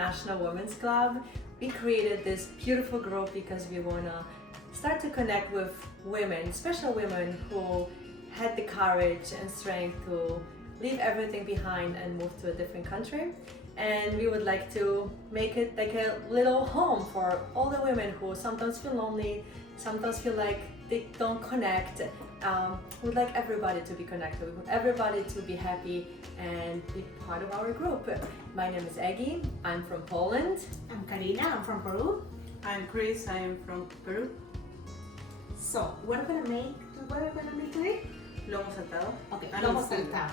International Women's Club, we created this beautiful group because we want to start to connect with women, special women who had the courage and strength to leave everything behind and move to a different country. And we would like to make it like a little home for all the women who sometimes feel lonely, sometimes feel like they don't connect. We'd like everybody to be connected, we want everybody to be happy and be part of our group. My name is Aggie, I'm from Poland. I'm Karina, I'm from Peru. I'm Chris, I am from Peru. So, what are we gonna make today? Lomo Saltado. Okay, And Lomo it's Saltado.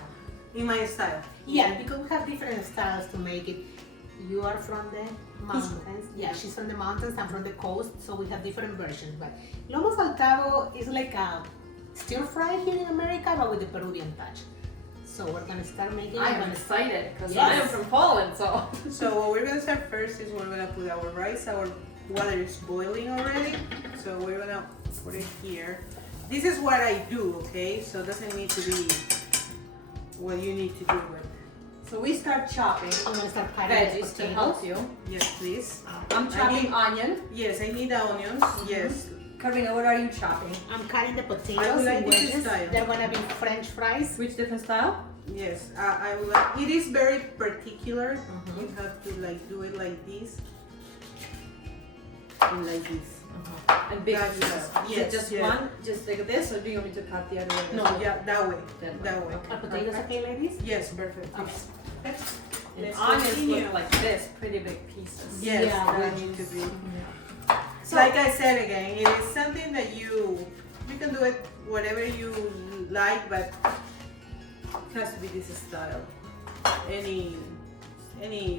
in my style. Yeah, because we have different styles to make it. You are from the mountains. Yeah, she's from the mountains, I'm from the coast, so we have different versions. But Lomo Saltado is like a stir fry here in America, but with the Peruvian touch. So we're gonna start making. I am excited because Yes. I am from Poland, so. So what we're gonna start first is we're gonna put our rice. Our water is boiling already, so we're gonna put it here. This is what I do, okay? So it doesn't need to be what you need to do with. So we start chopping I'm gonna start cutting veggies the to potatoes. help you. Yes, please. I'm chopping onion. Yes, I need the onions. Yes. Karina, what are you chopping? I'm cutting the I potatoes would like in this wedges. style. They're gonna be French fries. Which different style? Yes. I would like. It is very particular. You have to like do it like this and like this. And big That's pieces. it. Is it just one, just like this, or do you want me to cut the other way? No, yeah, that way. That That way. way. Okay. Are potatoes okay like this? Yes, perfect. Okay. And Let's onions continue. look like this, pretty big pieces. Yes, Yeah, that wedges. need to be. So, Like I said again, it is something that you can do it whatever you like, but it has to be this style. Any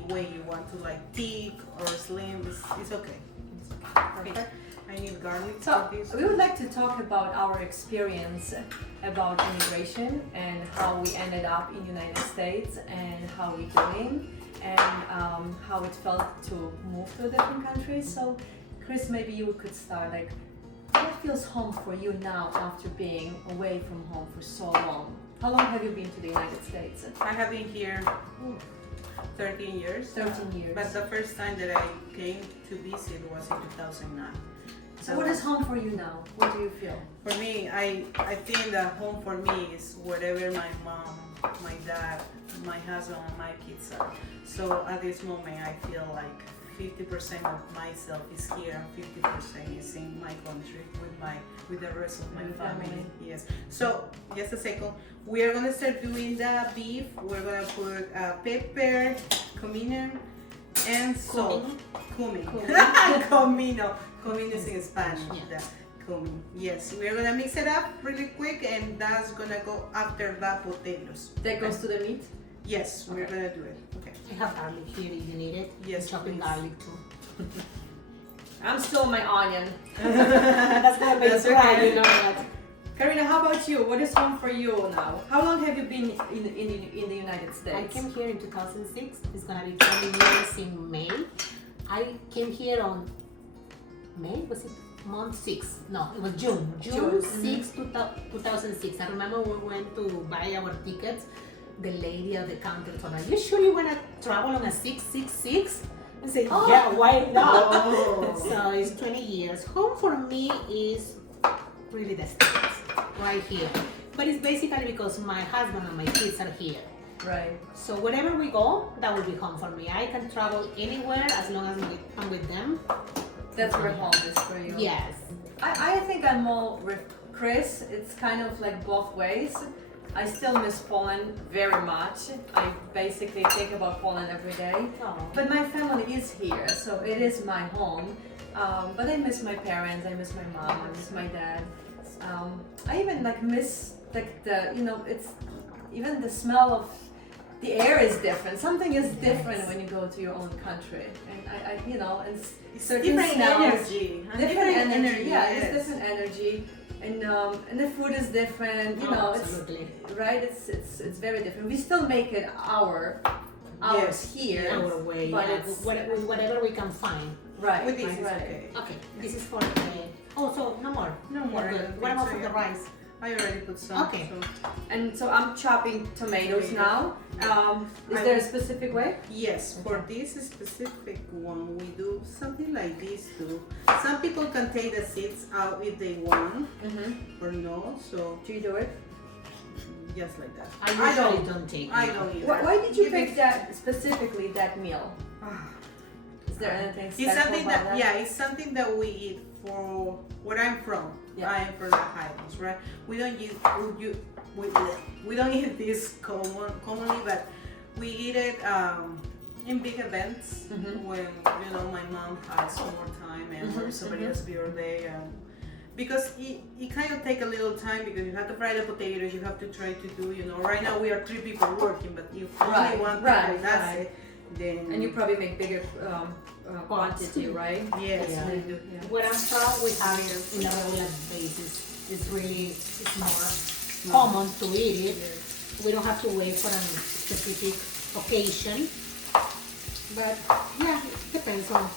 way you want to, like thick or slim, it's okay. perfect. I need garlic So for this. we would like to talk about our experience about immigration and how we ended up in United States and how we're doing and how it felt to move to a different country. So Chris, maybe you could start, like, what feels home for you now after being away from home for so long? How long have you been to the United States? I have been here 13 years. 13 years. But the first time that I came to visit was in 2009. So what is home for you now? What do you feel? For me, I think that home for me is wherever my mom, my dad, my husband, and my kids are. So at this moment, I feel like 50% of myself is here, and 50% is in my country with the rest of my With family. family. Yes. So just a second, we are gonna start doing the beef. We're gonna put pepper, comino, and salt. Cumin. Comino. Comino is in Spanish. Yeah. The cumin. Yes. We're gonna mix it up really quick, and that's gonna go after the potatoes. That goes to the meat? Yes, we're gonna do it. Okay. I have garlic here if you need it. Yes, I'm chopping please. garlic too. I'm still on my onion. That's gonna be That's dry, okay. you know that. Karina, how about you? What is home for you now? How long have you been in the United States? I came here in 2006. It's gonna be 20 years in May. I came here on May, was it month 6? No, it was June. June 6, 2006. I remember we went to buy our tickets. The lady at the counter told me, "Are you sure you wanna travel on a 666?" I said, Oh. "Yeah, why not?" Oh. So it's 20 years. Home for me is really the States, right here. But it's basically because my husband and my kids are here. Right. So wherever we go, that will be home for me. I can travel anywhere as long as I'm with them. That's where home is for you. Yes. I think I'm more with Chris. It's kind of like both ways. I still miss Poland very much. I basically think about Poland every day. Oh. But my family is here, so it is my home. But I miss my parents, I miss my mom, I miss my dad. I even like miss like it's even the smell of the air is different. Something is different when you go to your own country, and it's certain Different smells, energy. different energy. Yeah, yes. it's different energy, and the food is different. Absolutely. It's right. It's very different. We still make it ours Yes. here, Our way, but yeah. it's with whatever we can find. right. With this right, is right. okay. Okay, this is for the. Oh, so no more. No more. Good. What about for the rice? I already put some. Okay. So. And so I'm chopping tomatoes now. Is there a specific way? Yes, for this specific one, we do something like this too. Some people can take the seeds out if they want or no. So Do you do it? just like that. I usually don't take I it. don't either. Why did you If pick it's- that specifically that meal? Ah. Is there anything It's special something about that, yeah, it's something that we eat for where I'm from. Yeah. I'm from the Highlands, right? We don't use we don't eat this commonly, but we eat it in big events when my mom has more time and or somebody else's birthday. Because it kind of take a little time because you have to fry the potatoes, you have to try to do, right now we are 3 people working, but if only one person does it, then... And you probably make bigger quantity, right? Yes, Yeah. we do. Yeah. Where I'm from, we have it in a regular basis. It's more common to eat it. We don't have to wait for a specific occasion. But yeah, it depends on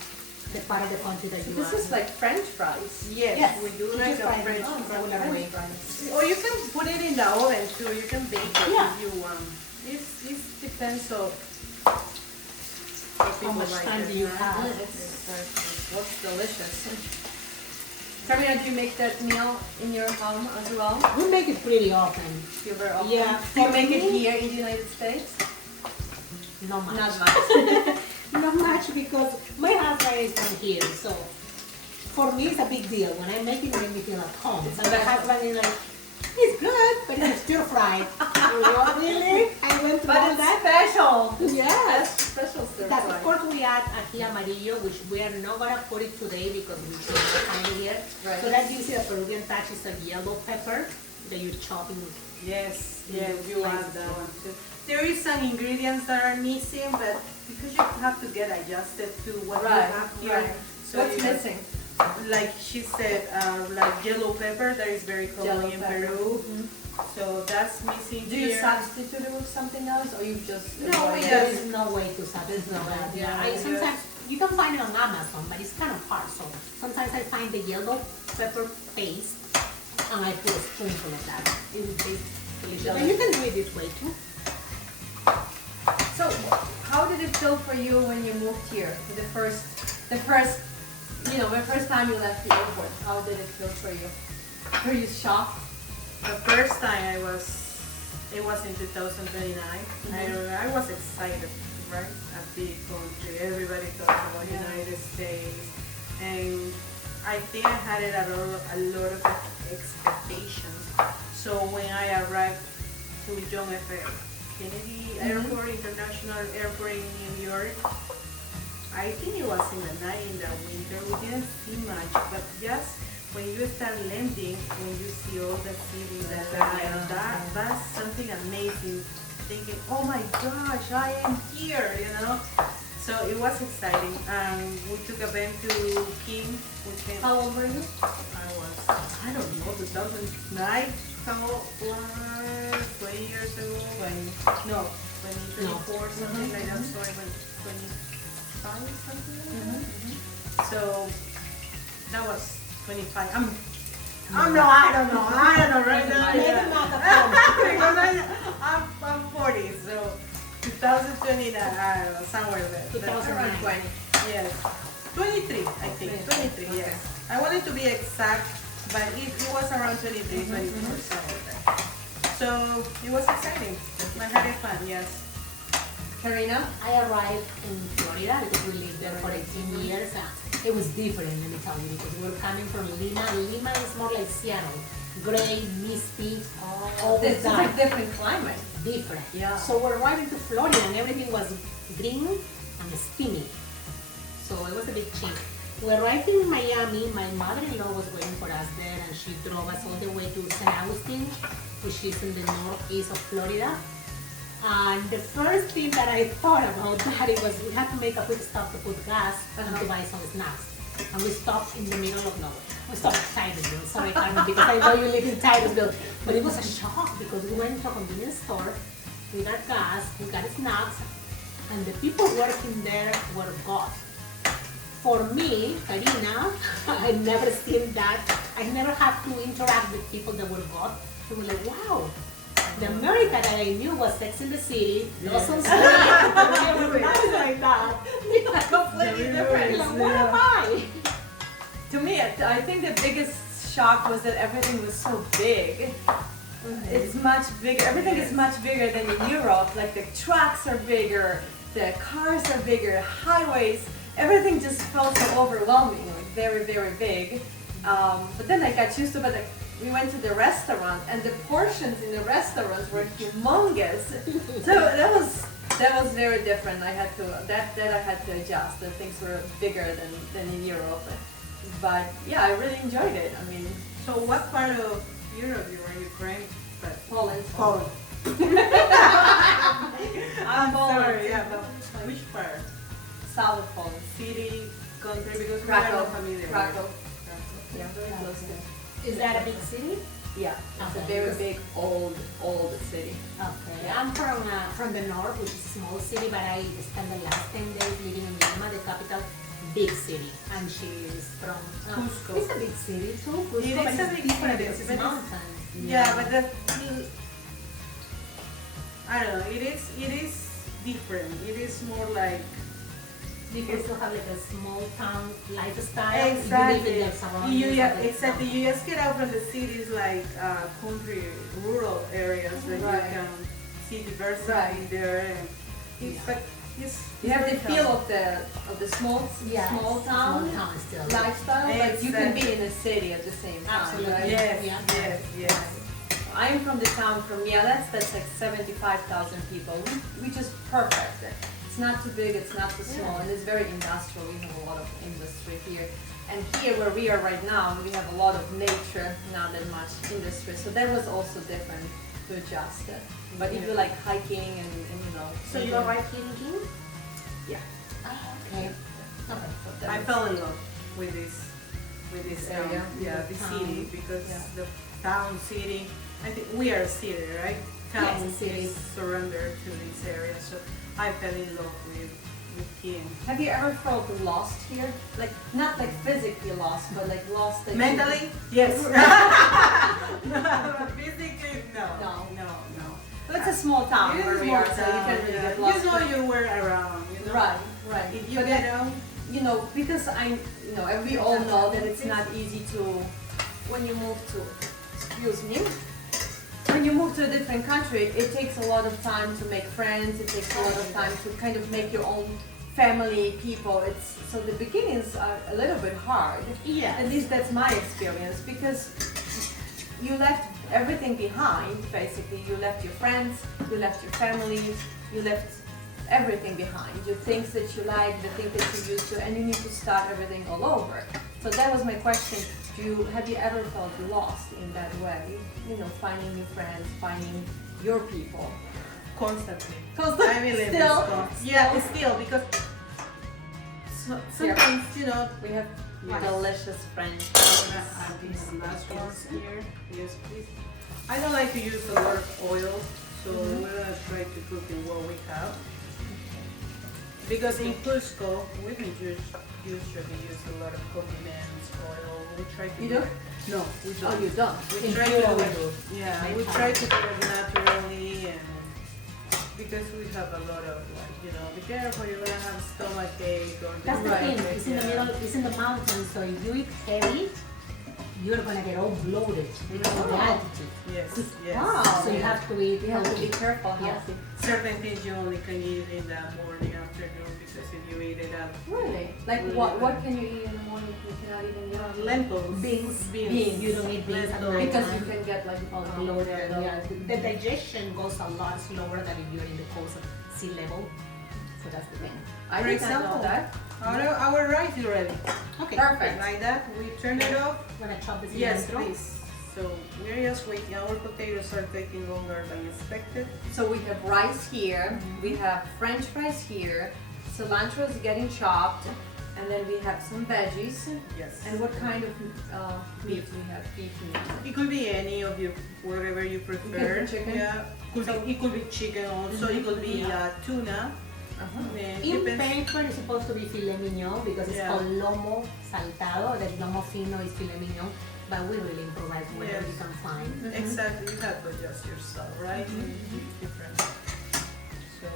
the part of the country that you This are. is like French fries. Yes, Yes, we do you like just a fry them French on regular fries. way. Or you can put it in the oven too. You can bake it Yeah. if you want. It depends on How much time do you have? Looks delicious. Carmina, do you make that meal in your home as well? We make it pretty often. You very often? Yeah. Do you make it For me- here in the United States? Not much. Not much. Not much because my husband is from here, so for me it's a big deal. When I make it make me feel at home. So my husband is like, it's good, but it's stir fried. Really? I went through But all it's that. special. Yes. That's special stir That of fry. course we add ají amarillo, which we are not gonna put it today because we can't find it here. Right. So that gives it a Peruvian touch. It's a yellow pepper that you chop in. Yes, Yeah, you add that one too. There is some ingredients that are missing, but because you have to get adjusted to what Right, you have here. right. So What's you- missing? Like she said, like yellow pepper that is very common Yellow in pepper. Peru. So that's missing Do you here. substitute it with something else, or you just? No, we There just- is no way to substitute no way. that. Yeah, I we sometimes you can find it on Amazon, but it's kind of hard. So sometimes I find the yellow pepper paste and I put a spoonful of that. It will taste delicious. And you can do it this way too. So, how did it feel for you when you moved here? The first, the first time you left the airport. How did it feel for you? Were you shocked? The first time it was in 2029. I was excited, right? At the country, everybody talks about United States, and I think I had a lot of expectations. So when I arrived to John F. Kennedy Airport, International Airport in New York, I think it was in the winter. We didn't see much, but just when you start landing, when you see all the cities that's something amazing. Thinking, oh my gosh, I am here, So it was exciting. We took a van to King. We came, How old were you? I don't know, 2009. How old? 20 years ago? 24, something like that. So I went 25, something like that. So that was 25. I don't know right now. Because I'm 40, so 2029, I don't know, somewhere there. 2009. Yes. 23, I think. 23, yes. I wanted to be exact, but it was around 23, 24, somewhere there. So it was exciting. I had fun, yes. Karina? I arrived in Florida because we lived there for 18 years. It was different, let me tell you, because we were coming from Lima. Lima is more like Seattle. Gray, misty, always This is a dark. different climate. Different. Yeah. So we're arriving to Florida and everything was green and steamy. So it was a big change. We arrived in Miami. My mother-in-law was waiting for us there and she drove us all the way to St. Augustine, which is in the northeast of Florida. And the first thing that I thought about that it was we had to make a quick stop to put gas and to buy some snacks. And we stopped in the middle of nowhere. We stopped in Titusville. Sorry, Carmen, because I know you live in Titusville. But it was a shock because we went to a convenience store, we got gas, we got snacks, and the people working there were God. For me, Karina, I never seen that. I never had to interact with people that were God. It was like, wow. The America that I knew was Sex in the City, Yeah. Dawson's Creek, everything like that. Completely different. Like, what am I? To me, I think the biggest shock was that everything was so big. It's much bigger. Everything is much bigger than in Europe. Like the trucks are bigger, the cars are bigger, highways. Everything just felt so overwhelming, like very, very big. But then I got used to it. Like we went to the restaurant, and the portions in the restaurants were humongous. So that was very different. I had to I had to adjust. That things were bigger than in Europe. But yeah, I really enjoyed it. I mean, So what part of Europe you were? Ukraine? But Poland. Poland. I'm Poland. sorry, yeah, but which part? South of Poland. City, country, because we Krakow. are not familiar with Krakow. Krakow. Yeah, very close to. Is that a big city? Yeah, it's a Okay. very big, old city. Okay. I'm from the north, which is a small city, but I spent the last 10 days living in Lima, the capital, big city. And she is from Cusco. It's a big city too. Cusco, It but is a it's big different city, because but it's it's- mountains. Yeah, but I don't know. It is different. It is more like Because you have like a small town lifestyle. exactly. You live in the surroundings You, of yeah, the exactly. town. You just get out from the cities, like country, rural areas that Right. you can see diversity Right. there. And it's, Yeah. but it's You have the very feel tough. of the small Yes, small town small town still. lifestyle, but you can be Exactly. in a city at the same time. Absolutely. Right? Yes, Yeah. yes. I'm from the town from Mielec, that's like 75,000 people, which is perfect. It's not too big, it's not too small, and it's very industrial. We have a lot of industry here. And here where we are right now, we have a lot of nature, not that much industry. So that was also different to adjust. But if you like hiking and you know. So you are right here in June? Yeah. Oh, okay. Okay. So that I was- fell in love with this area? yeah, the Town. city, because Yeah. the town, city. I think we are a city, right? Town Yes, city. is surrendered to this area, so I fell in love with him. Have you ever felt lost here? Like not like physically lost, but like lost. Like Mentally, yes. Physically, no. Well, it's a small town It is where we more are, so you town, can really yeah. get lost. You know you were around, you know. Right, right. If you But get then, out, you know, because and we all know that it's not easy to, when you move to, excuse me, when you move to a different country, it takes a lot of time to make friends. It takes a lot of time to kind of make your own family, people. It's so the beginnings are a little bit hard. yeah. At least that's my experience, because you left everything behind, basically. You left your friends, you left your families, you left everything behind. Your things that you like, the things that you used to, and you need to start everything all over. So that was my question. Have you ever felt lost in that way? You know, finding new friends, finding your people. Constantly. Constantly. I believe Still? it's constant. Yeah, it's still because sometimes you know. We have Yes. delicious friends. I'm gonna add these last ones here. Yes, please. I don't like to use a lot of oil, so we're gonna try to cook in what we have. Because in Cusco, we can usually use a lot of condiments, oil. We try to You do do? it. No, we don't. Oh, you don't? We In try Cuba to do we it. do. Yeah, we try to do it naturally, and because we have a lot of like, you know, be careful, you're gonna have stomach ache or this That's the type thing. of- It's in the yeah. middle. It's in the mountains. So if you eat heavy, you're gonna get all bloated because of the Oh. altitude. Yes, yes. Wow. So you have to eat You have to be healthy. careful, Yeah. healthy. Certain things you only can eat in the morning, afternoon, because if you eat it at Really? Like Really what good. can you eat in the morning if you cannot eat in the afternoon? lentils, Beans. Beans. You don't eat beans at Lentils. night. Because you can get like all bloated. Yeah. The digestion goes a lot slower than if you're in the coast of sea level. So that's the thing. I For did not know example, that. our rice is ready. Okay. Perfect. Like that, we turn it off. Wanna chop the Yes, cilantro? please. So we're just waiting. Our potatoes are taking longer than expected. So we have rice here, we have French fries here, cilantro is getting chopped, and then we have some veggies. Yes. And what kind of meat we have? Beef meat. It could be any of you, whatever you prefer. chicken? Yeah. It could be chicken also. It could be tuna. Uh-huh. In Peruvian, it's supposed to be filet mignon because it's Yeah. called Lomo Saltado. The Lomo Fino is filet mignon. but we really improvise whenever Yes. you can find. Exactly, you have to adjust yourself, right? It's different. So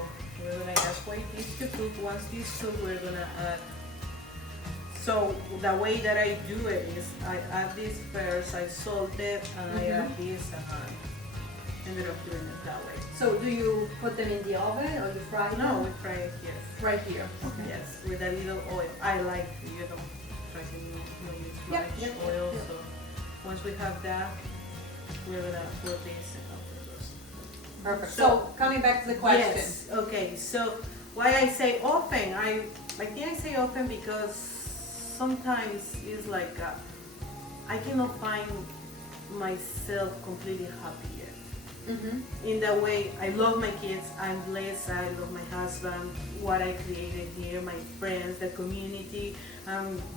we're gonna just wait these to cook. Once these cook, we're gonna add. So the way that I do it is I add this first, I salt it, and I add this, and I ended up doing it that way. So do you put them in the oven or you fry them? No, we fry it, yes. Right here. Yes, with a little oil. I like to, try to not use Yep, much yep, oil. yep. So once we have that, we're gonna put this in the roast. Perfect. So- So coming back to the question. Yes. Okay. So why I say often? I think I say often because sometimes it's like I cannot find myself completely happy yet. In the way I love my kids, I'm blessed, I love my husband, what I created here, my friends, the community.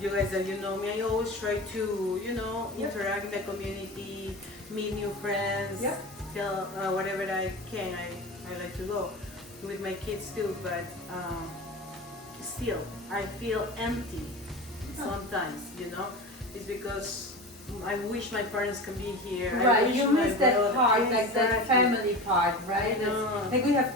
You guys that you know me, I always try to, interact in the community, meet new friends, Yep. tell whatever I can. I like to go with my kids too, but still I feel empty sometimes. It's because I wish my parents can be here. I Right, wish you my miss that brother- part, like that Exactly. family part, right? I know. Like we have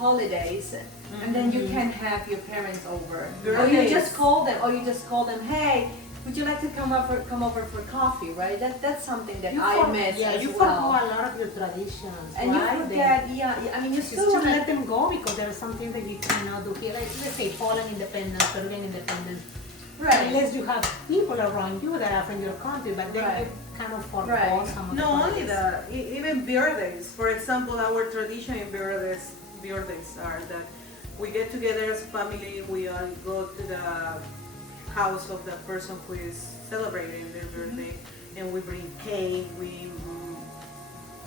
holidays, and then you can have your parents over, or you Birthdays. just call them, hey, would you like to come over for coffee, right? That's something that I miss Yeah, as you well. forgo a lot of your traditions, And you right? forget, I mean, you Just still to want let them go because there's something that you cannot do here. Like let's say Poland independence, Peruvian independence. right. Unless you have people around you that are from your country, but then Right. you kind of forgo Right. some of No, the only holidays. that, even birthdays. For example, our tradition in birthdays are that we get together as a family, we all go to the house of the person who is celebrating their birthday, and we bring cake,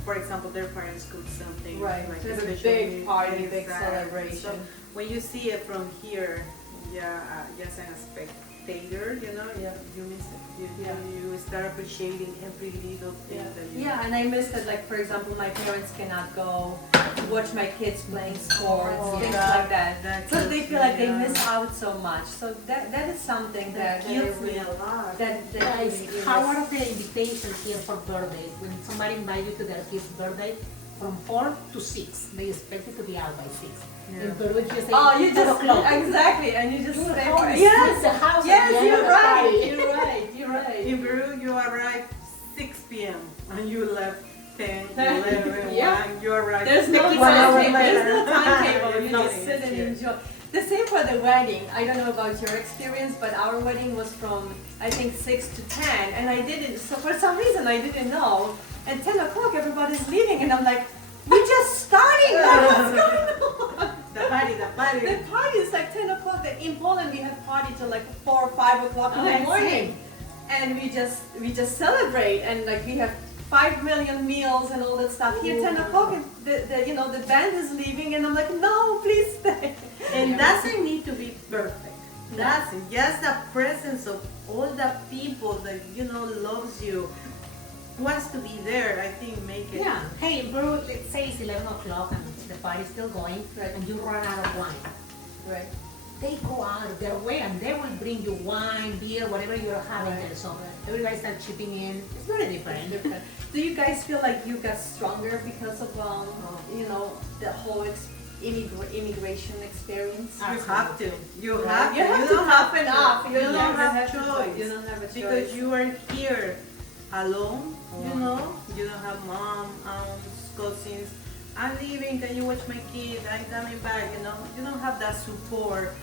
for example, their parents cook something. Right, like so it's a special big meal. party, big Exactly. celebration. So when you see it from here, just an spectator, you miss it. You start appreciating every little thing that you Yeah, and I miss that, like, for example, my parents cannot go to watch my kids playing sports, things like that. So they feel like they miss out so much. So that is something that kills I me really- a lot. that Guys, really how miss. are the invitations here for birthdays? When somebody invites you to their kid's birthday, from 4 to 6, they expect you to be out by 6. In Peru, you say Oh, you 4 just o'clock. exactly, and you just You stay have for to yes, sit the house at yes, the end you're of the right, party. you're right, you're right. In Peru, you arrive 6 p.m. and you left 10, 11, Yeah. 1, you arrive There's no 1 hour timetable. later. There's no timetable. You Nothing, just sit it's and here. enjoy. The same for the wedding. I don't know about your experience, but our wedding was from I think 6 to 10, and I didn't. So for some reason I didn't know. At 10 o'clock everybody's leaving, and I'm like, we're just starting. What's going on? The party. The party is like 10 o'clock. In Poland we have party till like 4 or 5 o'clock in Oh, the I morning, and we just celebrate, and like we have 5 million meals and all that stuff. Here 10 o'clock, and the band is leaving, and I'm like, no, please stay. And doesn't need to be perfect. That's it. Just the presence of all the people that loves you, wants to be there. I think make it. Yeah. Hey, in Peru, let's say it's 11 o'clock and the party's still going, Right. and you run out of wine. Right. They go out of their way and they will bring you wine, beer, whatever you're having Right. there. So everybody starts chipping in. It's very different. Do you guys feel like you got stronger because of the whole immigration experience? You have to. You Right? have to. You have to toughen up. You don't never have to- choice. You don't have a choice. Because you are here alone, you don't have mom, aunts, cousins. I'm leaving, can you watch my kid? I'm coming back, You don't have that support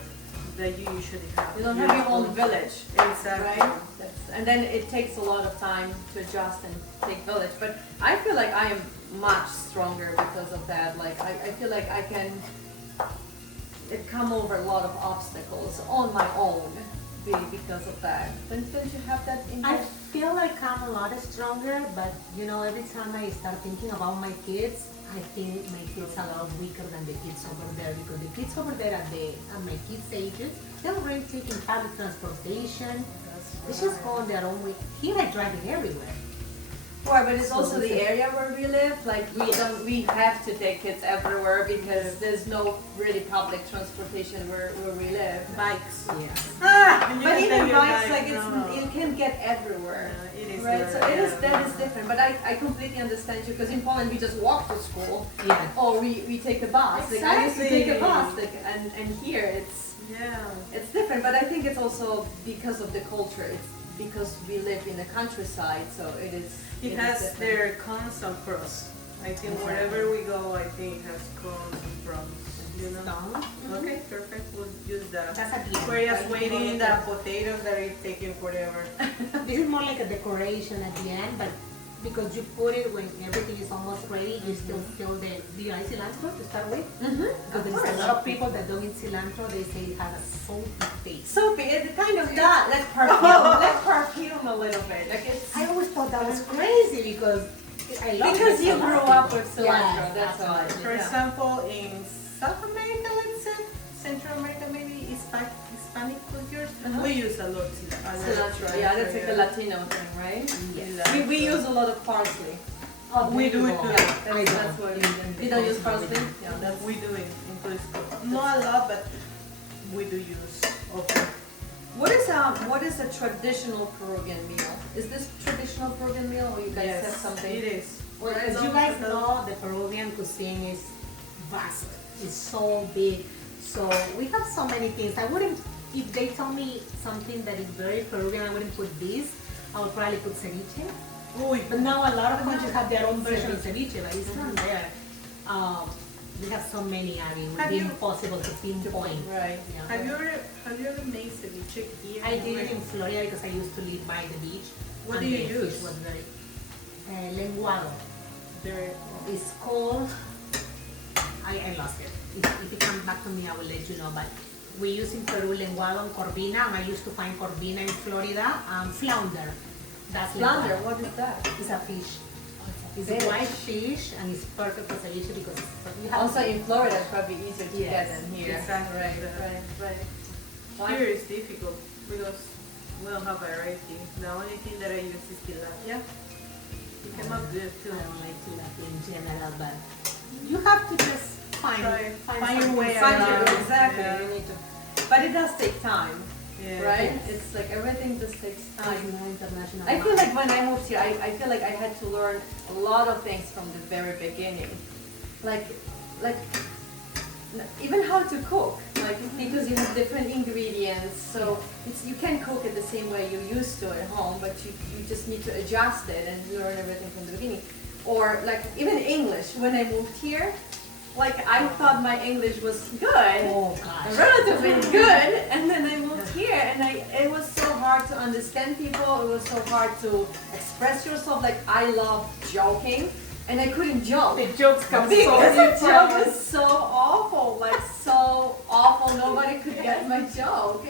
that you usually have. You don't have your own village, Exactly. right? And then it takes a lot of time to adjust and take village. But I feel like I am much stronger because of that. Like I feel like I can come over a lot of obstacles on my own because of that. Don't you have that in I your feel like I'm a lot stronger, but every time I start thinking about my kids, I think my kids are a lot weaker than the kids over there because the kids over there at my kids' ages, they're already taking public transportation. They just go on their own way. Here I drive it everywhere. Right, but it's So also we the can- area where we live. Like we have to take kids everywhere because there's no really public transportation where we live. Bikes. Yes. You But can even take your bikes, bike, like it's no. you can get everywhere. Yeah, it is Right, there, so it is yeah. that is different. But I completely understand you because in Poland we just walk to school Yeah. or we take a bus. Like I used to take a bus, Exactly. like and here Yeah. it's different. But I think it's also because of the culture. It's because we live in the countryside, so it is. It is has different. their cons and pros. I think wherever we go, I think it has cons and pros. You know? Stone. Okay, perfect. We'll use that. That's at the end. We're just waiting the potatoes that are taking forever. This is more like a decoration at the end, but because you put it when everything is almost ready, you still feel the. Do you like cilantro to start with? Mhm. Because there's a lot of people that don't eat cilantro. They say it has a salty taste. Soapy, it kind of does. Like perfume a little bit. Like it's I always thought that was crazy because I love because it you so grew much. up with cilantro. Yeah, That's why. absolutely. For Yeah. example, in South America, let's say, Central America, maybe Hispanic cultures, we use a lot Cilantro. Yeah, that's like a Latino thing, right? Yes. We use a lot of parsley. Oh, We do it beautiful. too. Yeah, that's what we do. You don't use parsley? Yeah, that's We do it in Cusco. Not a lot, but we do use often. what is a traditional Peruvian meal? Is this traditional Peruvian meal or you guys Yes, have something? it is. Well, as you guys know, the Peruvian cuisine is vast. It's so big. So we have so many things. I wouldn't, if they tell me something that is very Peruvian, I wouldn't put this. I would probably put ceviche. Uy, But now a lot of countries have their own version of ceviche, but it's not there. We have so many, I mean, it would Have be you- impossible to pinpoint. Right. Yeah. have you ever made ceviche here? I did it in Florida because I used to live by the beach. What and do you the use? fish was very lenguado. There. It's called. I lost it. If it comes back to me, I will let you know. But we use in Peru lenguado and corvina, and I used to find corvina in Florida. Flounder. That's Flounder, lenguado. what is that? It's a fish. It's Fish. a white fish, and it's perfect for ceviche because you have Also in Florida it's probably easier to Yes, get than here. exactly. Right. Here is difficult because we don't have variety. The only thing that I use is tilapia. It came out good I too. don't like tilapia in general, but you have to just find Find your way Find around. it, exactly. Yeah. You need to, but it does take time, Yeah. right? It's like everything just takes time. international. I feel like when I moved here, I feel like I had to learn a lot of things from the very beginning, like even how to cook, like because you have different ingredients, so you can cook it the same way you used to at home, but you just need to adjust it and learn everything from the beginning. Or like even English, when I moved here, like I thought my English was good. Oh gosh. Relatively good, and then I moved here and it was so hard to understand people, it was so hard to express yourself. Like I love joking and I couldn't joke The jokes come so because the joke different. was so awful, like so awful, nobody could get my joke.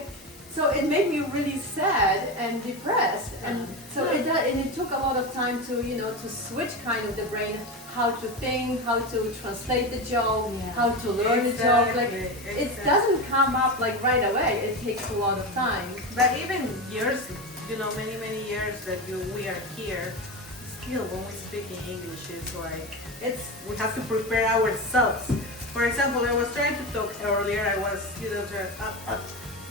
So it made me really sad and depressed, and so it took a lot of time to to switch kind of the brain, how to think, how to translate the joke, Yeah. how to learn the joke. Like Exactly, it doesn't come up like right away. It takes a lot of time. But even years, many years that we are here, still when we speak in English, it's like we have to prepare ourselves. For example, I was trying to talk earlier. I was,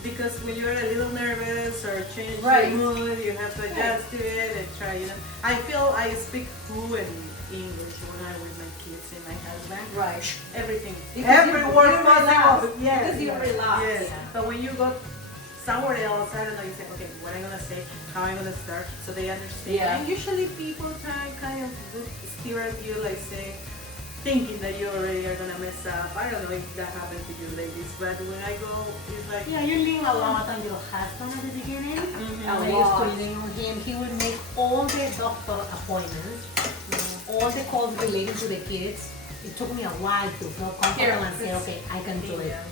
because when you're a little nervous or change Right. your mood, you have to adjust to it and try. I feel I speak fluent English when I'm with my kids and my husband. Right. Everything. Because Every you word relax. possible. Yes. Because you relax. Yes. But when you go somewhere else, I don't know, you say, okay, what I'm gonna say, how I'm gonna start, so they understand. Yeah. And usually people kind of steer at you, like say, thinking that you already are gonna mess up. I don't know if that happened to you ladies, but when I go, it's like, Yeah, you lean a lot on your husband at the beginning. Mhm. I A used lot. to lean on him. He would make all the doctor appointments, all the calls related to the kids. It took me a while to feel comfortable and say, okay, I can do it. yeah.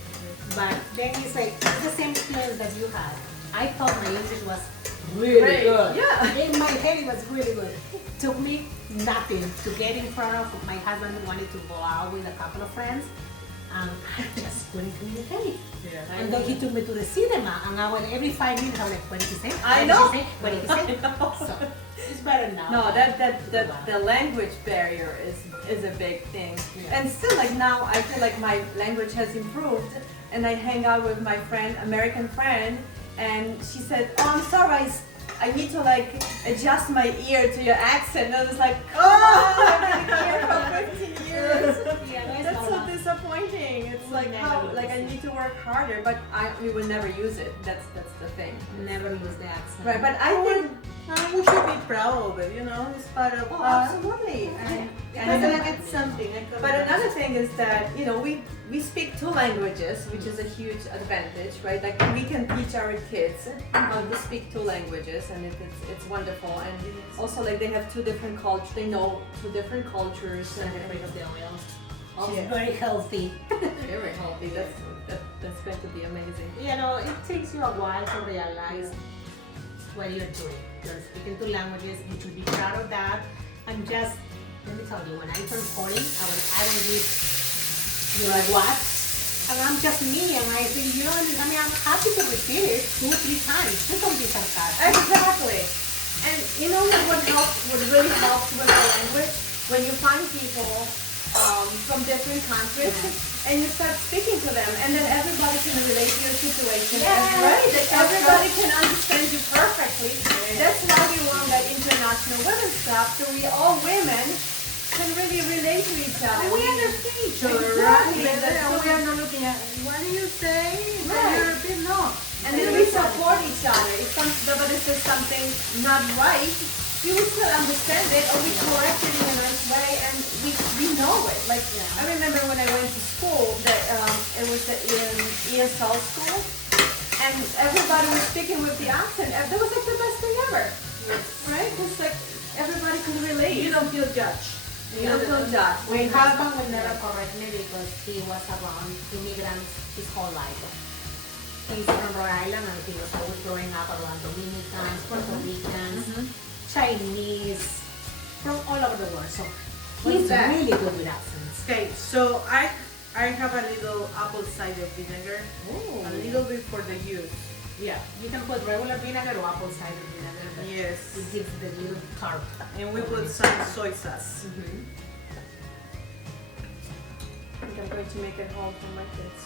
But then you say, it's the same experience that you had. I thought my English was really Great. good. Yeah. In my head, it was really good. Took me nothing to get in front of my husband who wanted to go out with a couple of friends. I just couldn't communicate. Yeah. And then he took me to the cinema, and I went every 5 minutes. I'm like, what did he say? I What know. did he say? What did he say? So it's better now. No, the language barrier is a big thing. Yeah. And still, like now, I feel like my language has improved, and I hang out with my friend, American friend, and she said, "Oh, I'm sorry, I need to like adjust my ear to your accent." And I was like, "Oh, I've been here for 15 years." Yeah, That's so disappointing. It's like Never how use like I it. need to work harder, but we will never use it. That's the thing. Never use the accent. Right, but I think We should be proud of it, you know, it's part of us. absolutely. And I'm gonna get something. But another thing is that, you know, we speak two languages, which is a huge advantage, right? Like we can teach our kids how to speak two languages, and it's wonderful. And also, like they have two different cultures, they know two different cultures, and Afraid of the oil. also It's very healthy. very healthy. That's going to be amazing. You know, it takes you a while to realize what you're doing. You're speaking two languages. You should be proud of that. And just let me tell you, when I turned 40, I don't read. You're like, what? And I'm just me, and I think, you know, I mean, I'm happy to repeat it 2 or 3 times. Just don't be sarcastic. Exactly. And you know what really helps with the language? When you find people from different countries and you start speaking to them, and then everybody can relate to your situation. Yes. And right, that everybody can understand you perfectly. That's why we want that International Women's Club, so we all women can really relate to each other. We understand each other, Exactly. right? That's And what we are not looking at, what do you say? Right. You're a bit no. And then we support each other. If somebody says something not right, we will still understand it, or we correct it in a nice way, and we know it. Like I remember when I went to school, that it was the ESL school, and everybody was speaking with the accent. That was like the best thing ever, right? Because like everybody could relate. You don't feel judged. You don't feel judged. My husband would never correct me because he was around immigrants his whole life. He's from Rhode Island, and he was always growing up around Dominicans, Puerto Ricans, Chinese, from all over the world. So he's that? really good with accents. Okay, so I have a little apple cider vinegar, a little bit for the youth. Yeah, you can put regular vinegar or apple cider vinegar. But Yes. it gives the little tart. And we put some soy sauce. I think I'm going to make it home for my kids.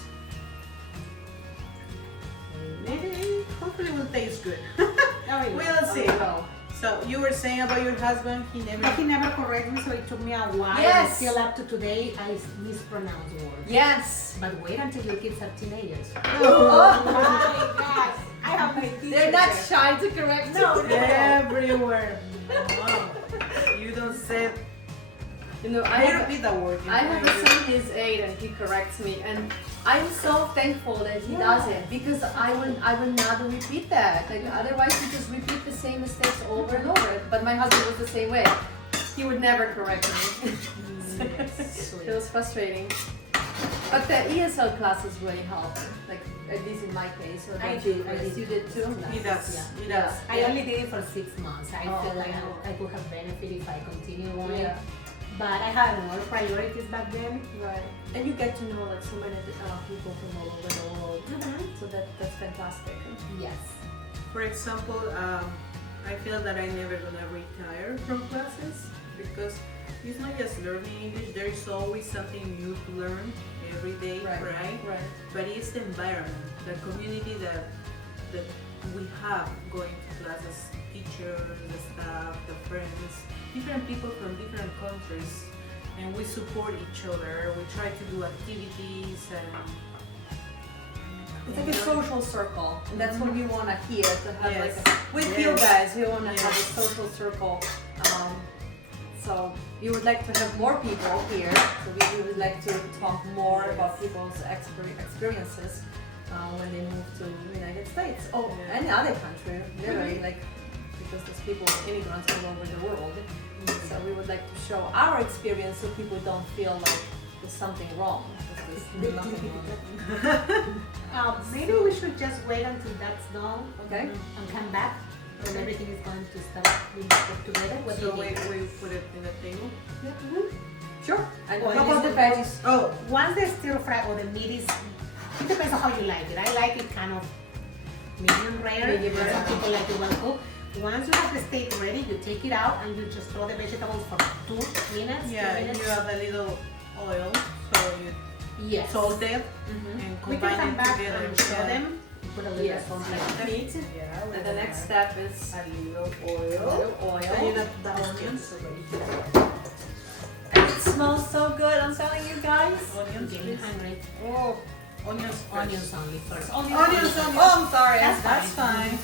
Maybe, hopefully it will taste good. Oh, We'll see. Well, So you were saying about your husband, he never. He never corrected me, so it took me a while. Yes. And still up to today, I mispronounce words. yes. But wait until your kids are teenagers. Oh. My gosh, I have my teacher They're not there. shy to correct No, you. Everywhere. Wow. You don't say. You know, I repeat that word. I have a son, he's 8, and he corrects me, and I'm so thankful that he does it, because I will not repeat that. Like otherwise, you just repeat the same mistakes over and over. But my husband was the same way. He would never correct me. It was frustrating. But the ESL classes really helped. Like at least in my case. Or I that did. you did too. He does. Yeah. He does. I only did it for 6 months. I Oh, feel like wow. I could have benefited if I continue on. Yeah. But I had more priorities back then. Right. And you get to know like so many people from all over the world. So that's fantastic. Yes. For example, I feel that I'm never gonna retire from classes because it's not just learning English. There is always something new to learn every day, right? Right. But it's the environment, the community that we have going to classes, teachers, the staff, the friends, different people from different countries, and we support each other. We try to do activities and. It's like a social circle, and that's what we want to hear. To have Yes. like with you Yes. guys, we want to Yes. have a social circle. So we would like to have more people here. So we would like to talk more about people's experiences when they move to the United States or any other country, really, like because there's people, immigrants all over the world. So we would like to show our experience so people don't feel like there's something wrong. Because there's nothing wrong. Maybe we should just wait until that's done. Okay. And come back when everything is going to start being put together. What do So you think? we put it in the table. Sure. And Or how it about the is- veggies? Oh, Once the stir fry or the meat is, it depends on how you like it. I like it kind of medium rare. Medium rare. Some people like it well cooked. Once you have the steak ready, you take it out and you just throw the vegetables for 2 minutes. yeah, 2 minutes. you add a little oil, so you Yes. salt them Mm-hmm. and We can combine come them back together. and show Yeah. them. Put a little Yes. salt Like like meat. Yeah, And the next step is a little a oil. little Then you oil. add the onions. And it smells so good, I'm telling you guys. Onions, Getting please. hungry. Oh, onions first. Onions only first. Onions, onions. Oh, I'm sorry. That's fine.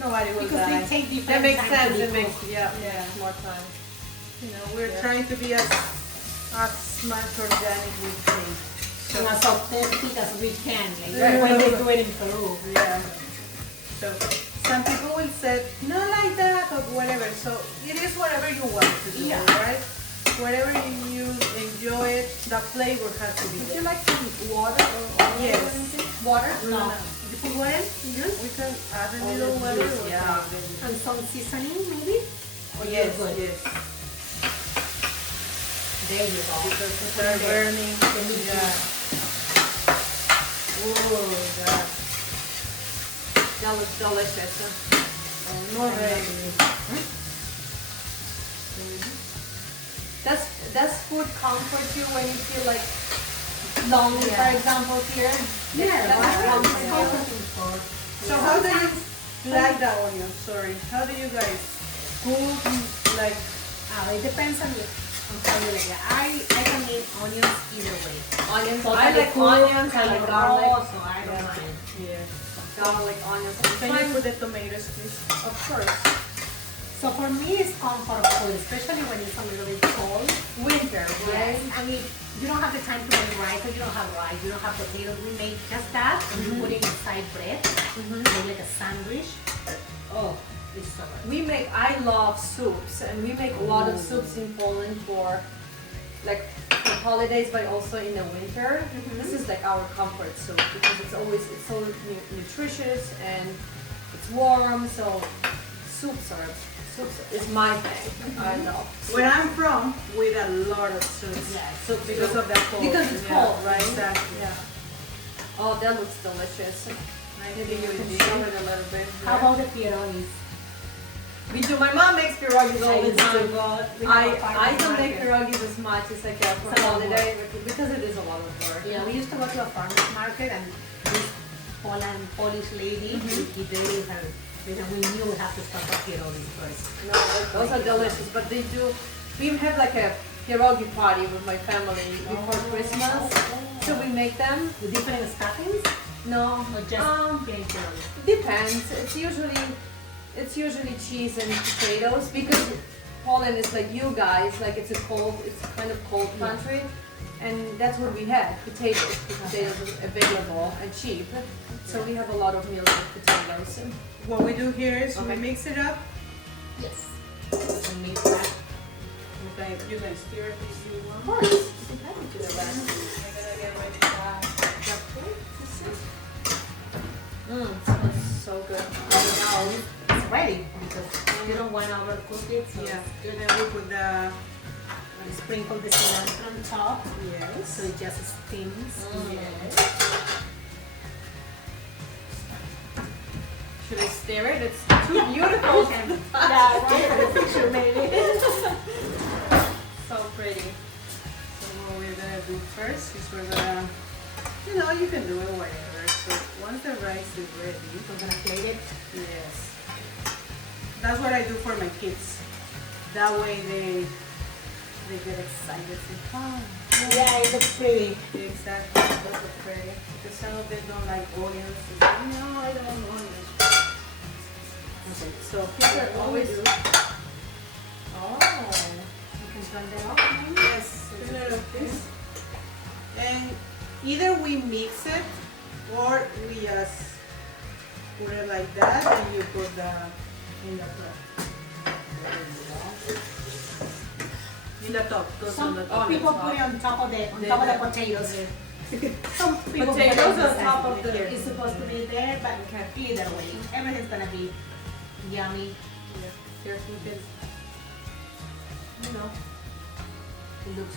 Nobody will Because they die. take different That makes time to sense. be It makes, cooked. yeah, Yeah. more time. You know, we're Yeah. trying to be as much organic we can. And as authentic as we can, like Right. when they do it in Peru. Yeah. So some people will say not like that or whatever. So it is whatever you want to do, Yeah. right? Whatever you enjoy it, the flavor has to be Would you there. like some water or oil Yes. or anything? Water? No. You put what in? Juice? We can add a Oh, little the water juice, or yeah. something. And some seasoning maybe? Or Yes, you're good? yes. There you go. Because it start burning. Yeah. Oh, God. That looks delicious. Not ready. Does food comfort you when you feel like lonely, Yeah. for example, here? Yeah, That's that's comforting. comforting food. So how do you like the onion? Sorry. How do you guys cook? Like, It depends on how you like it. I can eat onions either way. Onions. So I like onions. I like garlic. So I don't Yeah. mind. yeah. Garlic, onions. Can you put the tomatoes, please? Of course. So for me, it's comfort food, especially when it's a little bit cold. Winter, right? Yes. I mean, you don't have the time to make rice, or you don't have rice, you don't have potatoes. We make just that, and we put it inside bread, make like a sandwich. Oh, it's so good. I love soups, and we make a lot of soups in Poland for for holidays, but also in the winter. This is like our comfort soup because it's so nutritious and it's warm. So soups is my thing. I love. Where I'm from, with a lot of soups. Yeah, So Because of the cold. Because it's Yeah, cold, right? Exactly. Yeah. Oh, that looks delicious. I Maybe think you we can did. show it a little bit. How about the pierogies? We do. My mom makes pierogies all the time. I don't make pierogies. pierogies as much as I can for Some holiday because it is a lot of work. Yeah, we used to go to a farmer's market and this Polish lady, we did with her. Because we knew we have to stop at pierogies first. No, those are delicious. But they do. We have like a pierogi party with my family before Christmas, so we make them. With different stuffings? No, Or just plain pierogies? depends. It's usually cheese and potatoes because Poland is like you guys. Like it's kind of cold country, and that's what we had. Potatoes. Potatoes are available and cheap, so we have a lot of meals with potatoes. What we do here is Okay. we mix it up. Yes. And make that. You can stir it if you want. Of course. I'm happy to do that. I'm gonna get ready It smells so good. Now it's ready because you don't want to overcook it. So Yeah. it's good. Then we put the And sprinkle the cilantro on top yes. so it just steams. Yes. Should I stir it? It's too beautiful. Yeah, right for the picture maybe. So pretty. So what we're gonna do first is we're gonna, you can do it whatever. So once the rice is ready, We're gonna plate it. yes. That's what I do for my kids. That way they get excited. Say, oh, Yeah, it looks pretty. exactly. That's so pretty. Because some of them don't like onions. They say, no, I don't want onions. Okay, so here what we do. Oh. You can turn that off. maybe? Yes, a little of this. And either we mix it or we just put it like that and you put the in the top. In the top, goes on the Some top. people put it on top of the potatoes. Some people put it Potatoes on inside. top of the. It's supposed to be there, but either way, everything's gonna be yummy. Here, you can, It looks,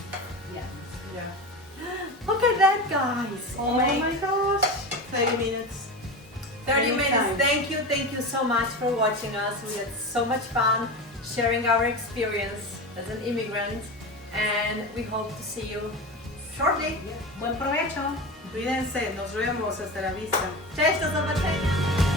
yeah. Yeah. Look at that, guys. Oh my gosh. 30 minutes. 30 minutes. Anytime. Thank you so much for watching us. We had so much fun sharing our experience as an immigrant, and we hope to see you shortly. Buen provecho. Cuídense, nos vemos, hasta la vista. Cześć, do zobaczenia.